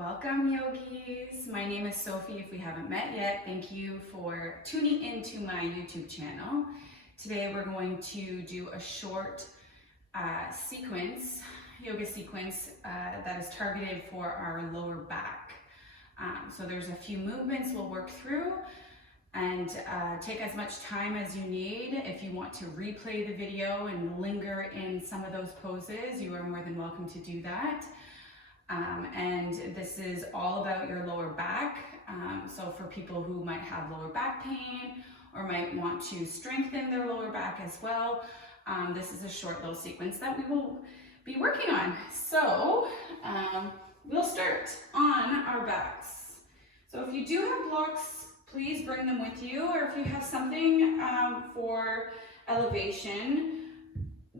Welcome, yogis. My name is Sophie. If we haven't met yet, thank you for tuning into my YouTube channel. Today we're going to do a short yoga sequence that is targeted for our lower back. So there's a few movements we'll work through and take as much time as you need. If you want to replay the video and linger in some of those poses, you are more than welcome to do that. And this is all about your lower back. So for people who might have lower back pain or might want to strengthen their lower back as well, this is a short little sequence that we will be working on. So we'll start on our backs. So if you do have blocks, please bring them with you, or if you have something for elevation,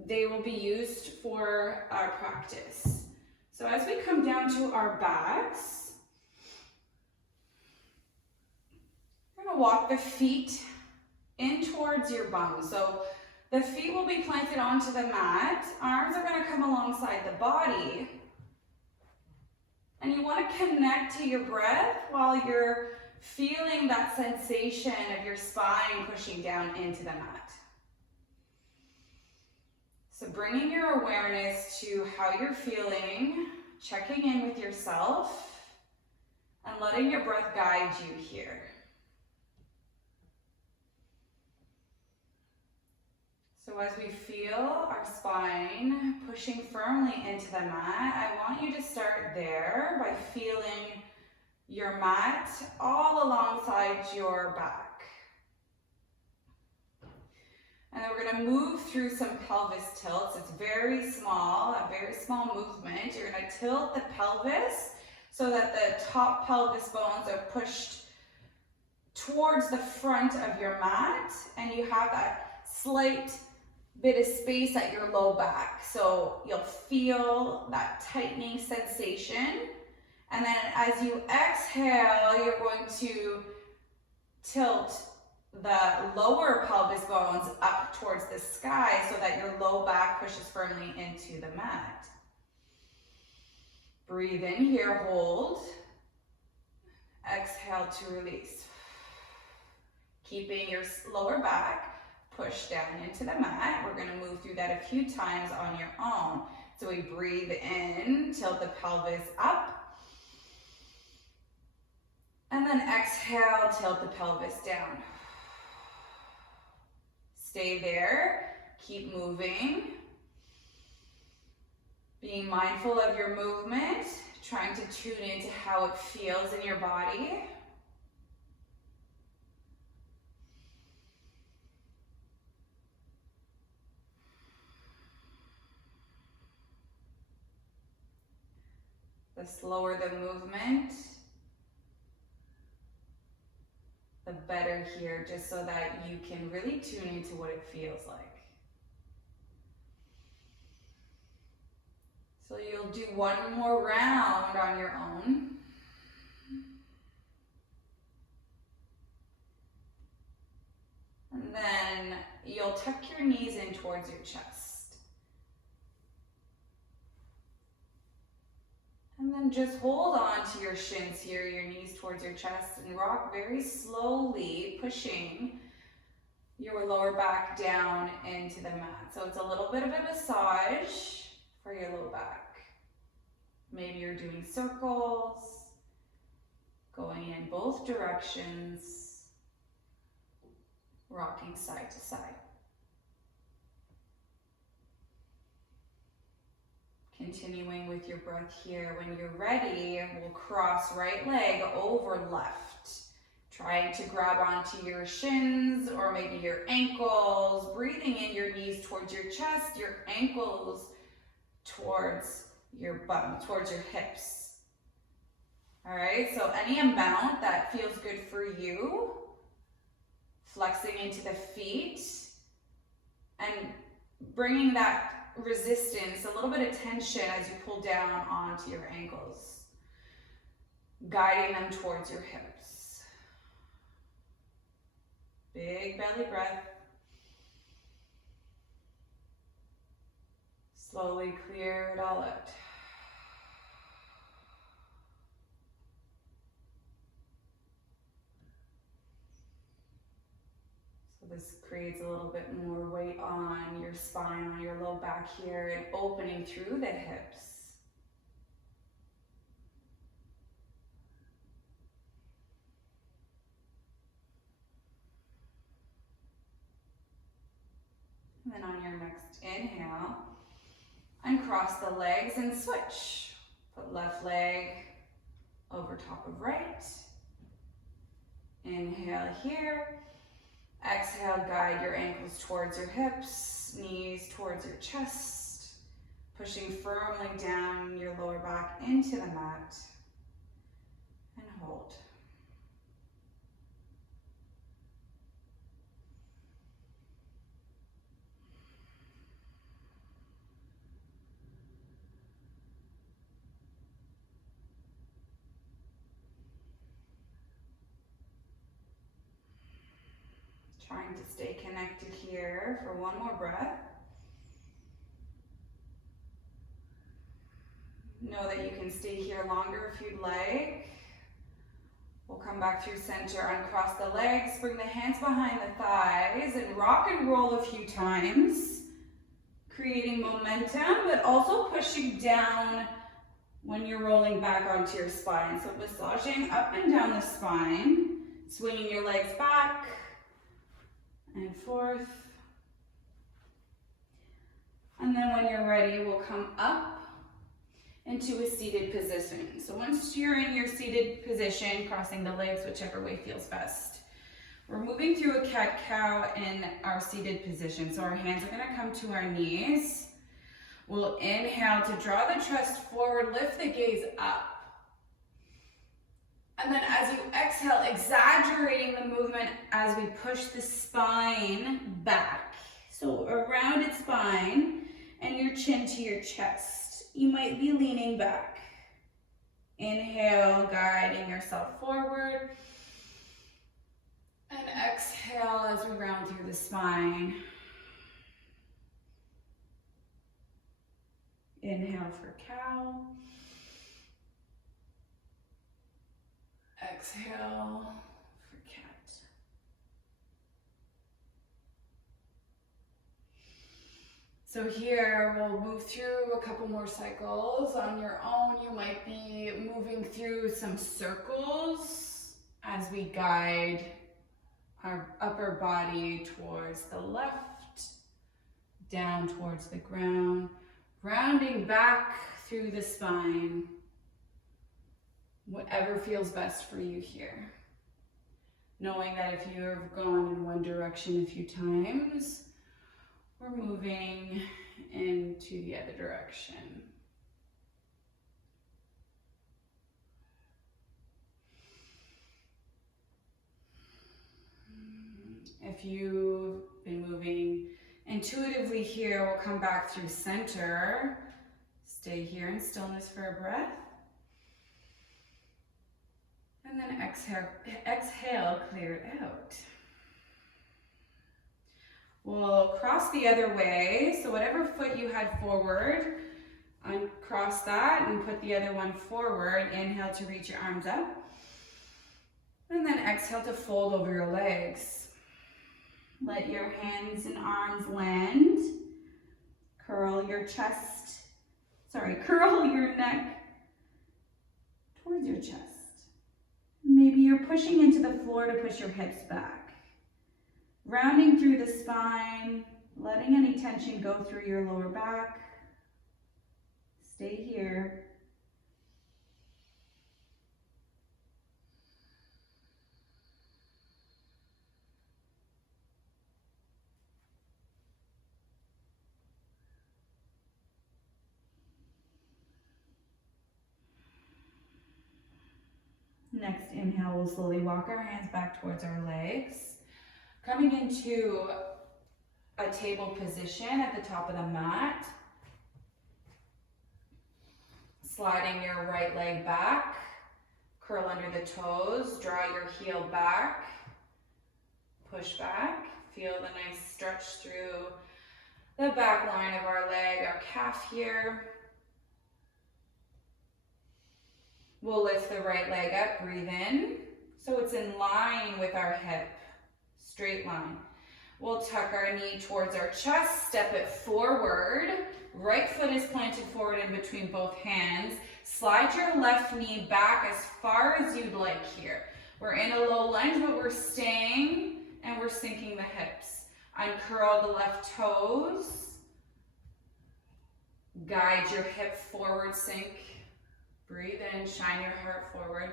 they will be used for our practice. So as we come down to our backs, we're going to walk the feet in towards your bum. So the feet will be planted onto the mat. Arms are going to come alongside the body. And you want to connect to your breath while you're feeling that sensation of your spine pushing down into the mat. So bringing your awareness to how you're feeling, checking in with yourself, and letting your breath guide you here. So as we feel our spine pushing firmly into the mat, I want you to start there by feeling your mat all alongside your back. And then we're going to move through some pelvis tilts. It's very small, a very small movement. You're going to tilt the pelvis so that the top pelvis bones are pushed towards the front of your mat, and you have that slight bit of space at your low back. So you'll feel that tightening sensation. And then as you exhale, you're going to tilt the lower pelvis bones up towards the sky so that your low back pushes firmly into the mat. Breathe in here, hold. Exhale to release. Keeping your lower back pushed down into the mat. We're going to move through that a few times on your own. So we breathe in, tilt the pelvis up. And then exhale, tilt the pelvis down. Stay there, keep moving. Being mindful of your movement, trying to tune into how it feels in your body. The slower the movement, the better here, just so that you can really tune into what it feels like. So you'll do one more round on your own. And then you'll tuck your knees in towards your chest. And then just hold on to your shins here, your knees towards your chest, and rock very slowly, pushing your lower back down into the mat. So it's a little bit of a massage for your low back. Maybe you're doing circles, going in both directions, rocking side to side. Continuing with your breath here. When you're ready, we'll cross right leg over left. Trying to grab onto your shins or maybe your ankles. Breathing in your knees towards your chest, your ankles towards your bum, towards your hips. All right, so any amount that feels good for you. Flexing into the feet and bringing that resistance, a little bit of tension as you pull down onto your ankles, guiding them towards your hips. Big belly breath. Slowly clear it all out. this creates a little bit more weight on your spine, on your low back here, and opening through the hips. And then on your next inhale, uncross the legs and switch. Put left leg over top of right. Inhale here. Exhale, guide your ankles towards your hips, knees towards your chest, pushing firmly down your lower back into the mat, and hold. Trying to stay connected here for one more breath. Know that you can stay here longer if you'd like. We'll come back through center, uncross the legs, bring the hands behind the thighs, and rock and roll a few times, creating momentum, but also pushing down when you're rolling back onto your spine. So massaging up and down the spine, swinging your legs back and forth. And then when you're ready, we'll come up into a seated position. So once you're in your seated position, crossing the legs whichever way feels best. We're moving through a cat-cow in our seated position. So our hands are gonna come to our knees. We'll inhale to draw the chest forward, lift the gaze up. And then as you exhale, exaggerating the movement as we push the spine back. So a rounded spine and your chin to your chest. You might be leaning back. Inhale, guiding yourself forward. And exhale as we round through the spine. Inhale for cow. Exhale for cat. So here we'll move through a couple more cycles. On your own, you might be moving through some circles as we guide our upper body towards the left, down towards the ground, rounding back through the spine. Whatever feels best for you here. Knowing that if you've gone in one direction a few times, we're moving into the other direction. If you've been moving intuitively here, we'll come back through center. Stay here in stillness for a breath. And then exhale, clear it out. We'll cross the other way. So whatever foot you had forward, uncross that and put the other one forward. Inhale to reach your arms up. And then exhale to fold over your legs. Let your hands and arms land. Curl your neck towards your chest. Maybe you're pushing into the floor to push your hips back. Rounding through the spine, letting any tension go through your lower back. Stay here. Next inhale, we'll slowly walk our hands back towards our legs. Coming into a table position at the top of the mat. Sliding your right leg back. Curl under the toes. Draw your heel back. Push back. Feel the nice stretch through the back line of our leg, our calf here. We'll lift the right leg up, breathe in. So it's in line with our hip, straight line. We'll tuck our knee towards our chest, step it forward. Right foot is planted forward in between both hands. Slide your left knee back as far as you'd like here. We're in a low lunge, but we're staying and we're sinking the hips. Uncurl the left toes. Guide your hip forward, sink. Breathe in, shine your heart forward.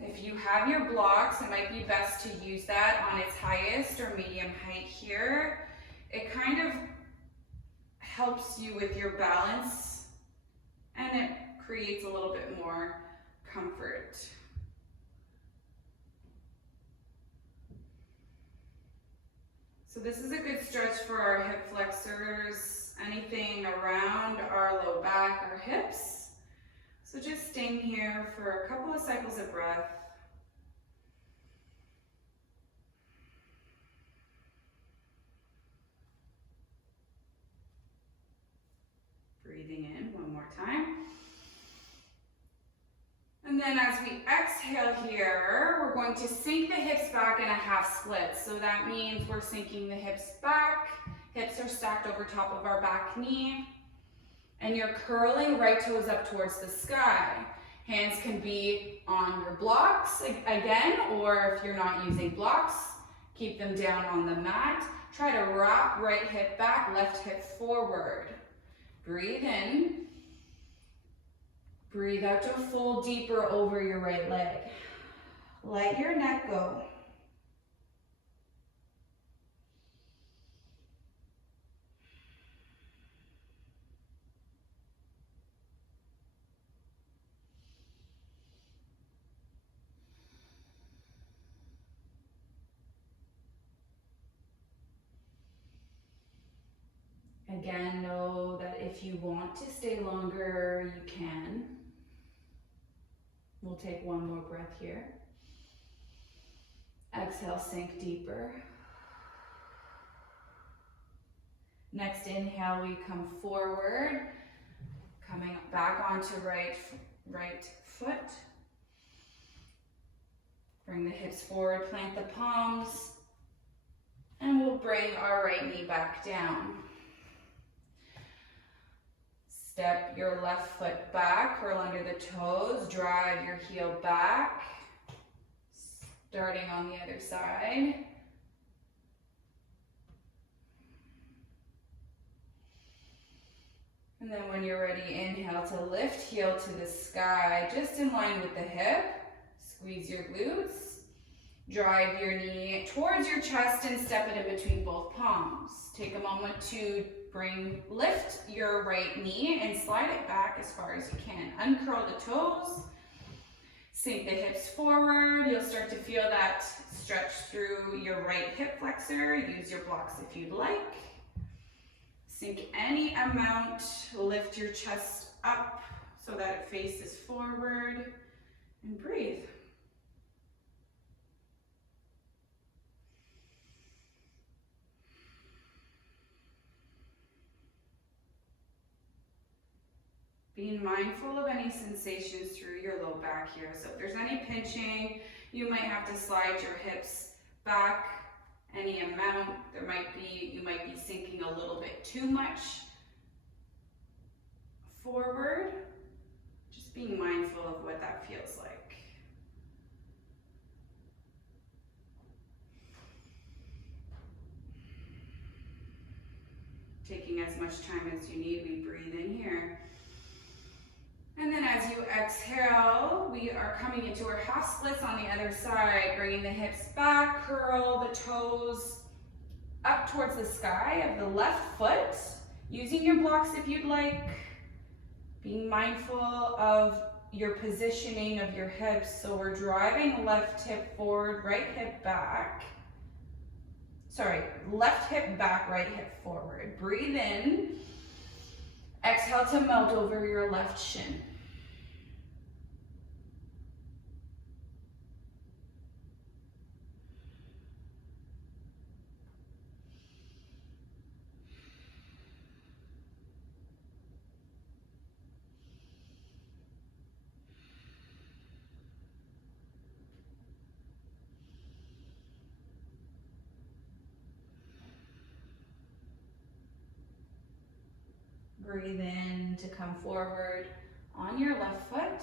If you have your blocks, it might be best to use that on its highest or medium height here. It kind of helps you with your balance and it creates a little bit more comfort. So this is a good stretch for our hip flexors, anything around our low back or hips. So just staying here for a couple of cycles of breath. Breathing in one more time. And then as we exhale here, we're going to sink the hips back in a half split. So that means we're sinking the hips back. Hips are stacked over top of our back knee. And you're curling right toes up towards the sky. Hands can be on your blocks again, or if you're not using blocks, keep them down on the mat. Try to wrap right hip back, left hip forward. Breathe in. Breathe out to fold deeper over your right leg. Let your neck go. Again, know that if you want to stay longer, you can. We'll take one more breath here. Exhale, sink deeper. Next inhale, we come forward, coming back onto right foot. Bring the hips forward, plant the palms, and we'll bring our right knee back down. Step your left foot back, curl under the toes, drive your heel back, starting on the other side. And then when you're ready, inhale to lift, heel to the sky, just in line with the hip. Squeeze your glutes, drive your knee towards your chest and step it in between both palms. Take a moment to lift your right knee and slide it back as far as you can. Uncurl the toes, sink the hips forward. You'll start to feel that stretch through your right hip flexor. Use your blocks if you'd like. Sink any amount, lift your chest up so that it faces forward, and breathe. Being mindful of any sensations through your low back here. So if there's any pinching, you might have to slide your hips back any amount. You might be sinking a little bit too much forward. Just being mindful of what that feels like. Taking as much time as you need, we breathe in here. And then as you exhale, we are coming into our half splits on the other side, bringing the hips back, curl the toes up towards the sky of the left foot, using your blocks if you'd like, being mindful of your positioning of your hips. So we're driving left hip forward, right hip back. Left hip back, right hip forward. Breathe in. Exhale to melt over your left shin. Breathe in to come forward on your left foot.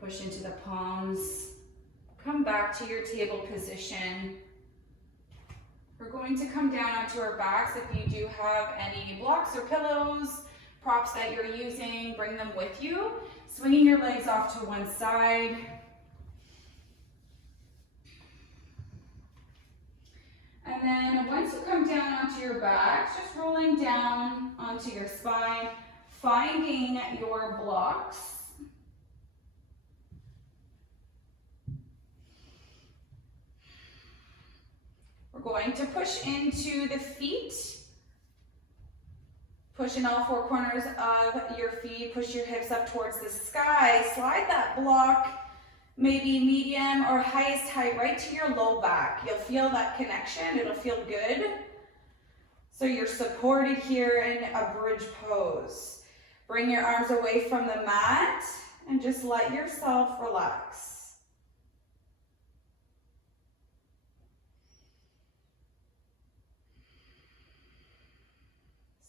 Push into the palms. Come back to your table position. We're going to come down onto our backs. If you do have any blocks or pillows, props that you're using, bring them with you. Swinging your legs off to one side. And then once you come down onto your back, just rolling down onto your spine, finding your blocks. We're going to push into the feet. Push in all four corners of your feet. Push your hips up towards the sky. Slide that block, maybe medium or highest height, right to your low back. You'll feel that connection. It'll feel good. So you're supported here in a bridge pose. Bring your arms away from the mat and just let yourself relax.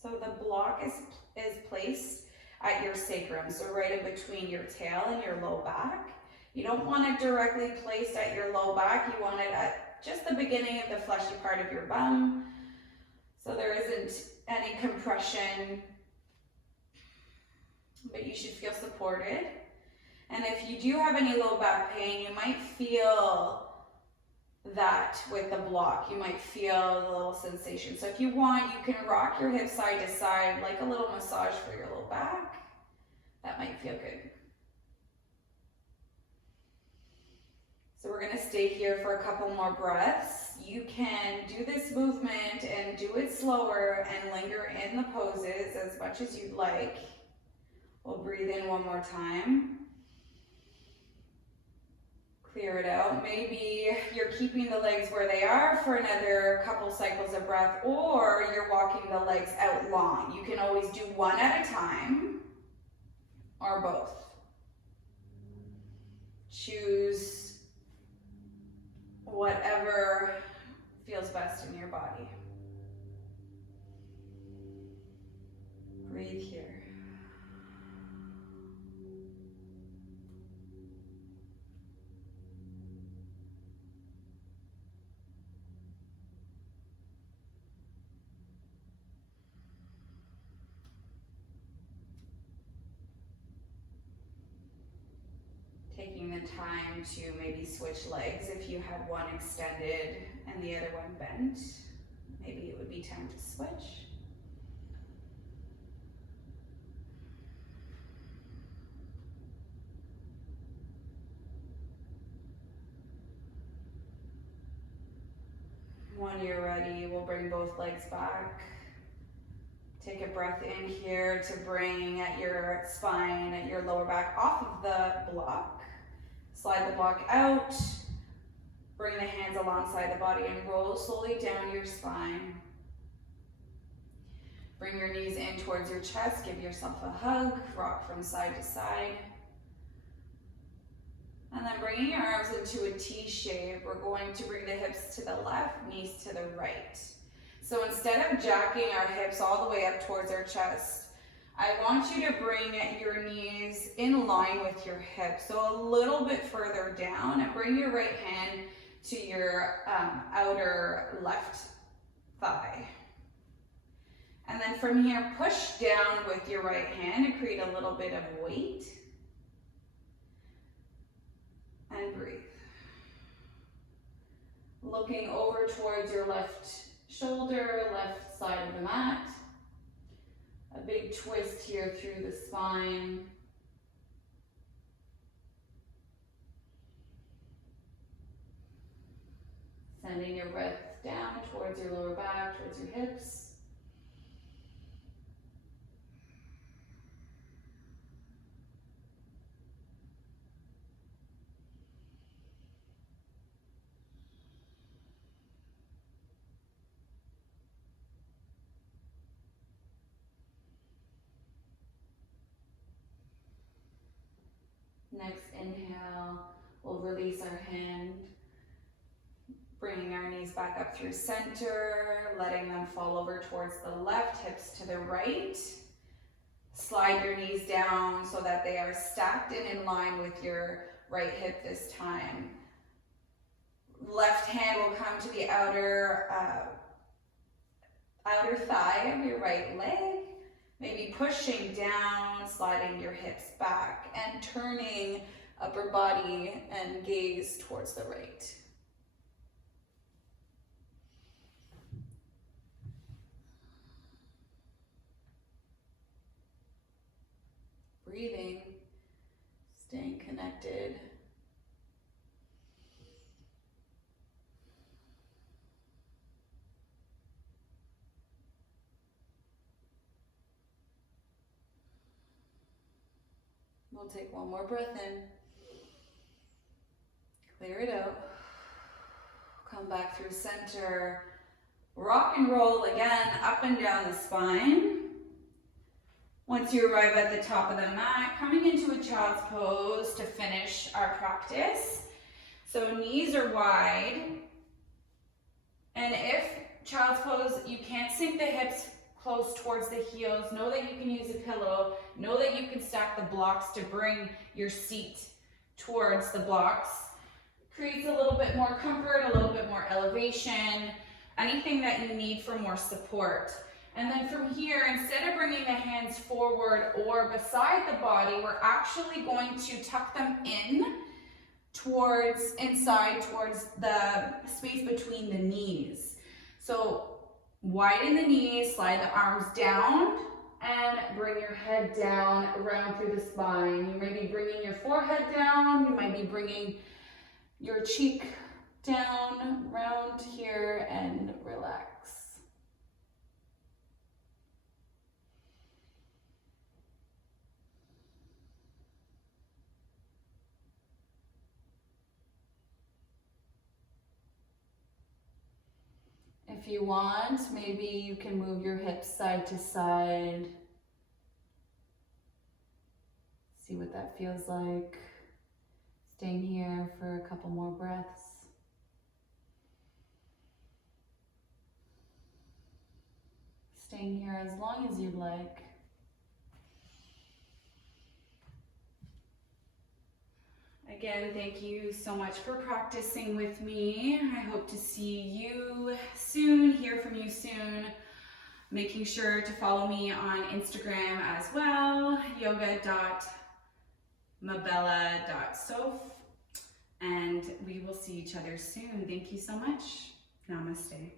So the block is placed at your sacrum, so right in between your tail and your low back. You don't want it directly placed at your low back. You want it at just the beginning of the fleshy part of your bum, so there isn't any compression, but you should feel supported. And if you do have any low back pain, you might feel that with the block. You might feel a little sensation. So if you want, you can rock your hips side to side like a little massage for your low back. That might feel good. So we're going to stay here for a couple more breaths. You can do this movement and do it slower and linger in the poses as much as you'd like. We'll breathe in one more time. Clear it out. Maybe you're keeping the legs where they are for another couple cycles of breath, or you're walking the legs out long. You can always do one at a time or both. Choose whatever feels best in your body. Breathe here. Taking the time to maybe switch legs if you had one extended and the other one bent. Maybe it would be time to switch. When you're ready, we'll bring both legs back. Take a breath in here to bring your spine, your lower back off of the block. Slide the block out. Bring the hands alongside the body and roll slowly down your spine. Bring your knees in towards your chest. Give yourself a hug. Rock from side to side. And then bringing your arms into a T shape, we're going to bring the hips to the left, knees to the right. So instead of jacking our hips all the way up towards our chest, I want you to bring your knees in line with your hips, so a little bit further down, and bring your right hand to your outer left thigh. And then from here, push down with your right hand and create a little bit of weight. And breathe. Looking over towards your left shoulder, left side of the mat. A big twist here through the spine. Sending your breath down towards your lower back, towards your hips. Next inhale, we'll release our hand Bringing our knees back up through center, letting them fall over towards the left, hips to the right. Slide your knees down so that they are stacked and in line with your right hip this time. Left hand will come to the outer thigh of your right leg. Maybe pushing down, sliding your hips back, and turning upper body and gaze towards the right. Breathing, staying connected. We'll take one more breath in. Clear it out. Come back through center. Rock and roll again, up and down the spine. Once you arrive at the top of the mat, coming into a child's pose to finish our practice. So knees are wide. And if child's pose, you can't sink the hips close towards the heels, know that you can use a pillow, know that you can stack the blocks to bring your seat towards the blocks. Creates a little bit more comfort, a little bit more elevation, anything that you need for more support. And then from here, instead of bringing the hands forward or beside the body, we're actually going to tuck them in towards the space between the knees. So widen the knees, slide the arms down, and bring your head down around through the spine. You may be bringing your forehead down, you might be bringing your cheek down, round here, and relax. If you want, maybe you can move your hips side to side. See what that feels like. Staying here for a couple more breaths. Staying here as long as you'd like. Again, thank you so much for practicing with me. I hope to see you soon, hear from you soon. Making sure to follow me on Instagram as well, yoga.mabella.sof, and we will see each other soon. Thank you so much. Namaste.